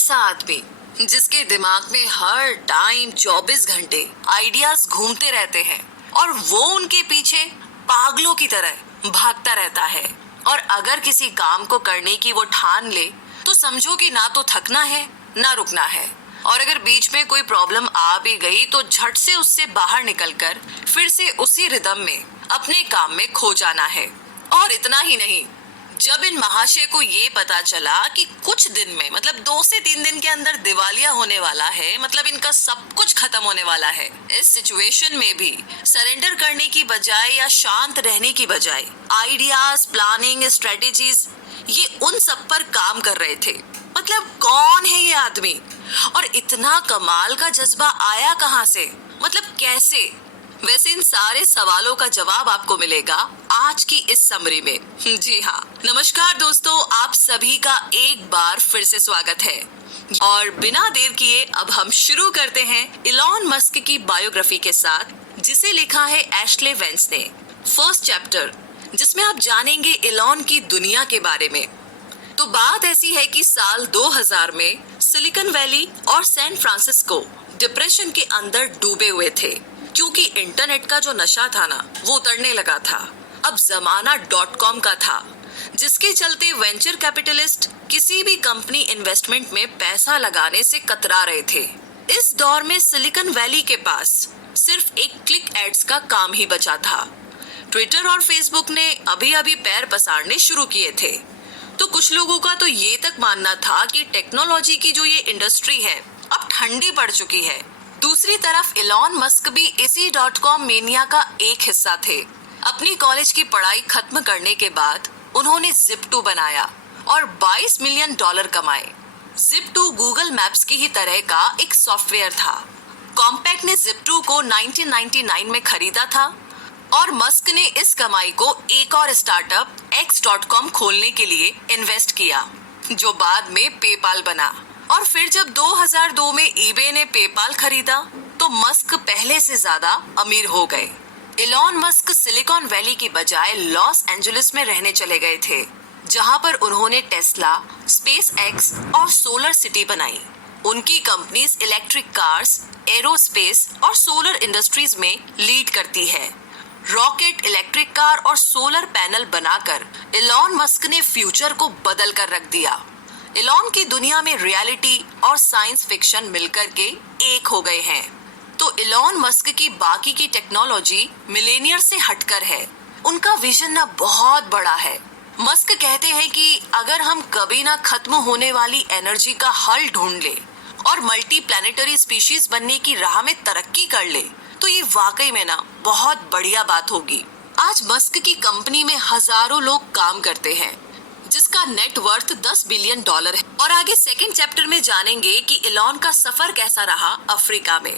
ऐसा आदमी जिसके दिमाग में हर टाइम 24 घंटे आइडियाज घूमते रहते हैं और वो उनके पीछे पागलों की तरह भागता रहता है। और अगर किसी काम को करने की वो ठान ले तो समझो कि ना तो थकना है ना रुकना है, और अगर बीच में कोई प्रॉब्लम आ भी गई तो झट से उससे बाहर निकलकर फिर से उसी रिदम में अपने काम में खो जाना है। और इतना ही नहीं, जब इन महाशय को ये पता चला कि कुछ दिन में मतलब 2 से 3 दिन के अंदर दिवालिया होने वाला है, मतलब इनका सब कुछ खत्म होने वाला है, इस सिचुएशन में भी सरेंडर करने की बजाय या शांत रहने की बजाय आइडियाज, प्लानिंग, स्ट्रेटेजीज, ये उन सब पर काम कर रहे थे। मतलब कौन है ये आदमी और इतना कमाल का जज्बा आया कहां से, मतलब कैसे? वैसे इन सारे सवालों का जवाब आपको मिलेगा आज की इस समरी में। जी हाँ, नमस्कार दोस्तों, आप सभी का एक बार फिर से स्वागत है। और बिना देर किए अब हम शुरू करते हैं इलॉन मस्क की बायोग्राफी के साथ, जिसे लिखा है एशले वेंस ने। फर्स्ट चैप्टर, जिसमें आप जानेंगे इलॉन की दुनिया के बारे में। तो बात ऐसी है कि साल 2000 में सिलिकॉन वैली और सैन फ्रांसिस्को डिप्रेशन के अंदर डूबे हुए थे, क्योंकि इंटरनेट का जो नशा था ना वो उतरने लगा था। अब जमाना .com का था, जिसके चलते वेंचर कैपिटलिस्ट किसी भी कंपनी इन्वेस्टमेंट में पैसा लगाने से कतरा रहे थे। इस दौर में सिलिकॉन वैली के पास सिर्फ एक क्लिक एड्स का काम ही बचा था। ट्विटर और फेसबुक ने अभी अभी पैर पसारने शुरू किए थे। तो कुछ लोगों का तो ये तक मानना था कि टेक्नोलॉजी की जो ये इंडस्ट्री है अब ठंडी पड़ चुकी है। दूसरी तरफ इलॉन मस्क भी इसी .com मेनिया का एक हिस्सा थे। अपनी कॉलेज की पढ़ाई खत्म करने के बाद उन्होंने Zip2 बनाया और $22 मिलियन कमाए। Zip2 गूगल मैप्स की ही तरह का एक सॉफ्टवेयर था। कॉम्पैक्ट ने Zip2 को 1999 में खरीदा था और मस्क ने इस कमाई को एक और स्टार्टअप X.com खोलने के लिए इन्वेस्ट किया, जो बाद में पेपाल बना। और फिर जब 2002 में ईबे ने पेपाल खरीदा तो मस्क पहले से ज्यादा अमीर हो गए। इलॉन मस्क सिलिकॉन वैली की बजाय लॉस एंजलिस में रहने चले गए थे, जहां पर उन्होंने टेस्ला, स्पेस एक्स और सोलर सिटी बनाई। उनकी कंपनीज इलेक्ट्रिक कार्स, एरोस्पेस और सोलर इंडस्ट्रीज में लीड करती है। रॉकेट, इलेक्ट्रिक कार और सोलर पैनल बनाकर इलॉन मस्क ने फ्यूचर को बदल कर रख दिया। इलॉन की दुनिया में रियलिटी और साइंस फिक्शन मिलकर के एक हो गए हैं। तो इलॉन मस्क की बाकी की टेक्नोलॉजी मिलेनियर से हटकर है। उनका विजन ना बहुत बड़ा है। मस्क कहते हैं कि अगर हम कभी ना खत्म होने वाली एनर्जी का हल ढूंढ ले और मल्टी प्लैनेटरी स्पीशीज बनने की राह में तरक्की कर ले तो ये वाकई में ना बहुत बढ़िया बात होगी। आज मस्क की कंपनी में हजारों लोग काम करते हैं, जिसका नेट वर्थ $10 बिलियन है। और आगे सेकंड चैप्टर में जानेंगे कि इलॉन का सफर कैसा रहा अफ्रीका में।